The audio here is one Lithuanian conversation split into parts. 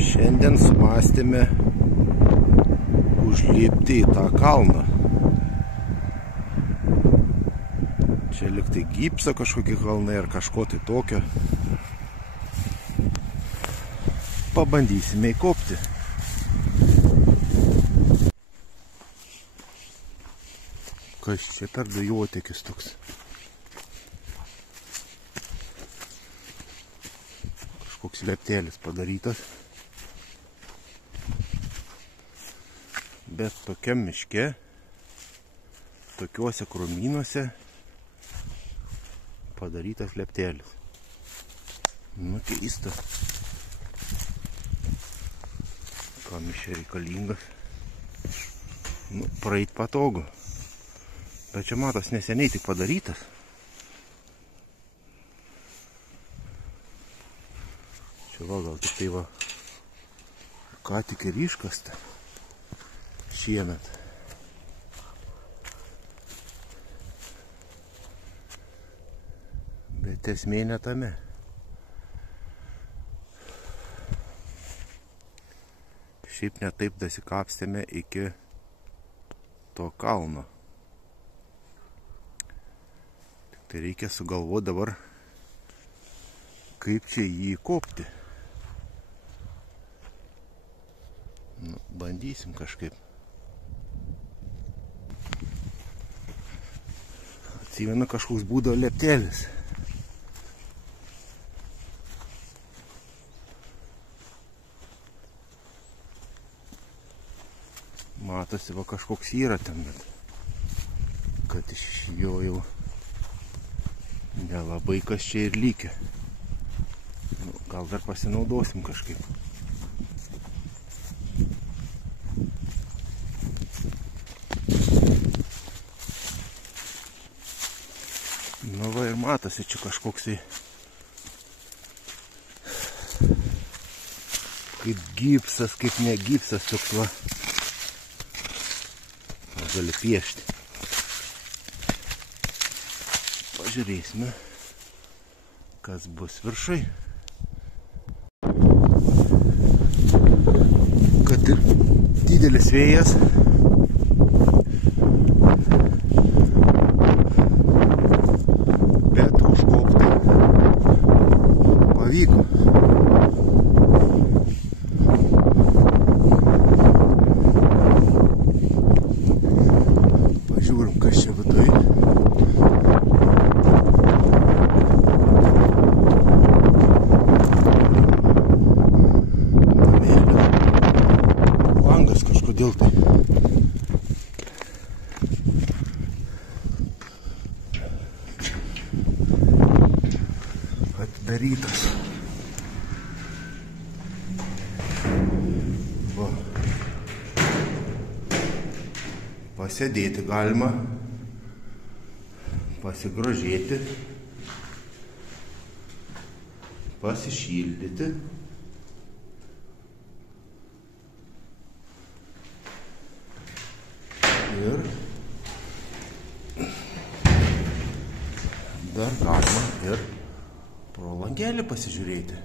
Šiandien sumastėme užlipti į tą kalną. Čia liktai gipso kažkokie kalnai ar kažko tai tokio. Pabandysime įkopti. Kas čia per dujotekis toks? Kažkoks lieptelis padarytas. Bet tokiam miške, tokiuose krūmynuose padarytas lieptelis. Nu, keista. Kam iš čia reikalingas? Nu, praeit patogu. Bet čia matos neseniai tik padarytas. Čia gal tik tai va, ką tik ir iškasta šiemet. Bet esmė ne tame. Šiaip ne taip dasikapstėme iki to kalno. Tik tai reikia sugalvoti dabar, kaip čia jį įkopti. Nu, bandysim kažkaip. Atsimenu, kažkoks būdavo lieptelis. Matosi, va kažkoks yra ten, bet kad iš jo jau nelabai kas čia ir lygia. Nu, gal dar pasinaudosim kažkaip. Nu va ir matosi čia kažkoks tai kaip gipsas, kaip ne gipsas toks va. Gali piešti. Pažiūrėsime, kas bus viršai. Kad ir didelis vėjas, bet užkopti pavyko. Žiūrim, kas čia viduj. Namėlio. Langas kažkodėl tai. Atidarytas. Va. Pasėdėti galima, pasigrožėti, pasišildyti. Ir dar galima ir pro langelį pasižiūrėti.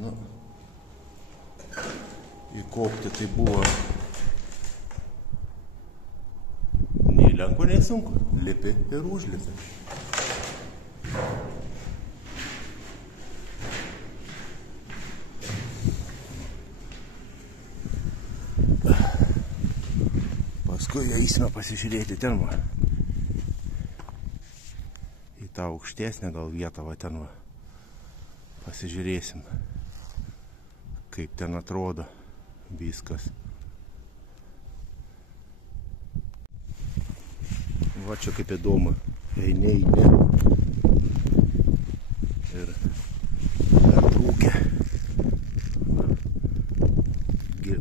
Nu, įkopti tai buvo nei lengva, nei sunku. Lipi ir užlipi. Paskui eisime pasižiūrėti ten va. Į tą aukštesnę gal vietą va ten va. Pasižiūrėsim, kaip ten atrodo viskas. Va čia kaip įdomu. Eini ir pertrūkė.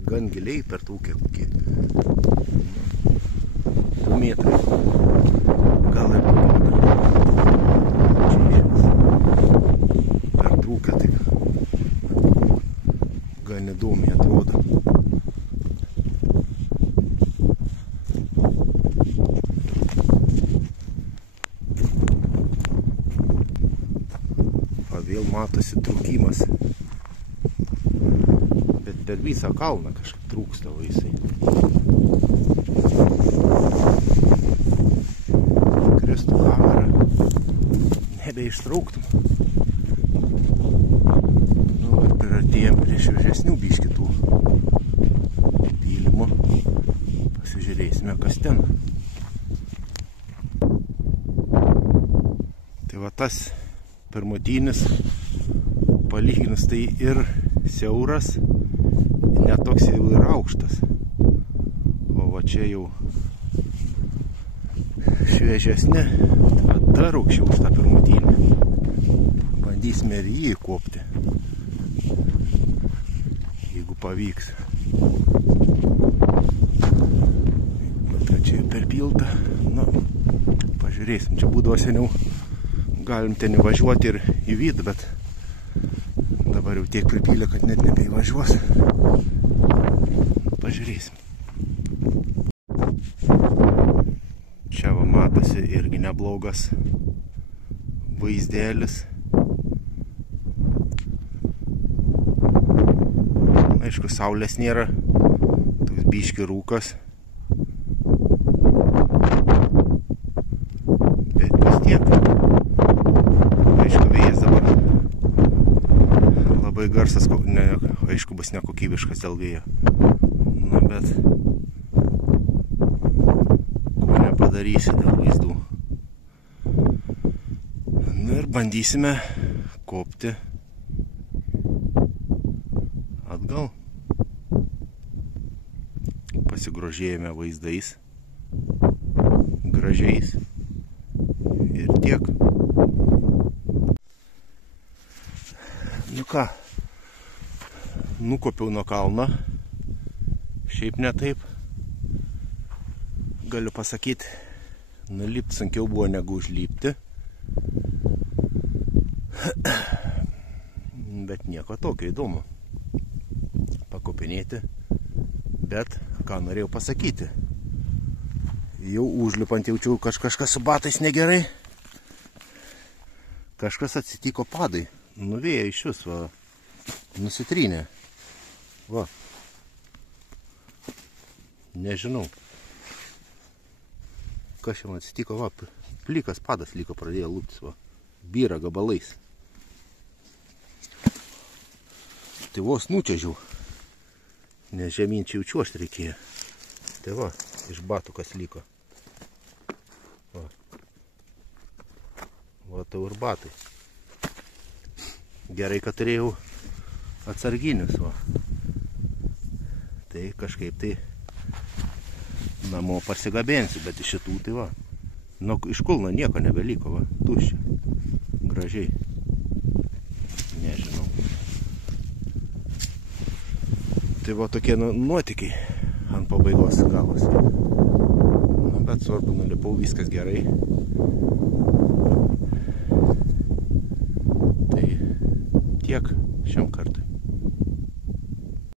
Gan giliai pertrūkė kokie 2 metrai. Gal ir pertrūkė taip. Gan įdomiai atrodo. vėl matosi trūkimas. Bet per visą kalną kažkaip trūksta vaisai. Kristų kamerą nebeištrauktum. Nu, ir priartėjom prie šviežesnių biškitų pylimų. Pasižiūrėsime, kas ten. Tai va tas pirmutinis palyginus tai ir siauras, netoks jau ir aukštas. O va čia jau šviežesni, tai dar aukščiau už tą pirmutinį. Bandysime ir jį kopti, jeigu pavyks. Tai čia jau perpilta. Nu, pažiūrėsim, čia būdavo seniau. Galim ten įvažiuoti ir į vidų, bet dabar jau tiek pripylė, kad net nebeįvažiuos. Pažiūrėsim. Čia va matosi irgi neblogas vaizdelis. Aišku, saulės nėra, toks biški rūkas. Bet vis tiek. Aišku, vėjas dabar labai garsas, aišku, bus nekokybiškas dėl vėjo. Na, bet ko nepadarysi dėl vaizdų. Na ir bandysime kopti atgal. Pasigrožėjame vaizdais gražiais ir tiek. Nu ką, nukopiau nuo kalno, šiaip ne taip. Galiu pasakyti, nulipti sunkiau buvo negu užlipti. Bet nieko tokio įdomu. Pakopinėti. Bet ką norėjau pasakyti. Jau užlipant jaučiau kažkas su batais negerai. Kažkas atsitiko padai. Nuvėjo iš vis, va, nusitrynė. Va. Nežinau. Kas čia man atsitiko, va, plikas padas liko, pradėjo lūptis, va. Byra gabalais. Tai vos nučiažiau. Nes žemyn čia jau čiuožt reikėjo. Tai va, iš batų kas liko. Va. Va, tai ir batai. Gerai, kad turėjau atsarginius, va. Tai kažkaip tai namo pasigabėnsiu, bet iš šitų tai va. Nu, iš kulno nieko nebeliko, va. Tuščia. Gražiai. Nežinau. Tai va tokie nuotykiai ant pabaigos gavosi. Nu, bet svarbu, nulipau, viskas gerai. Tai tiek šiam kartui.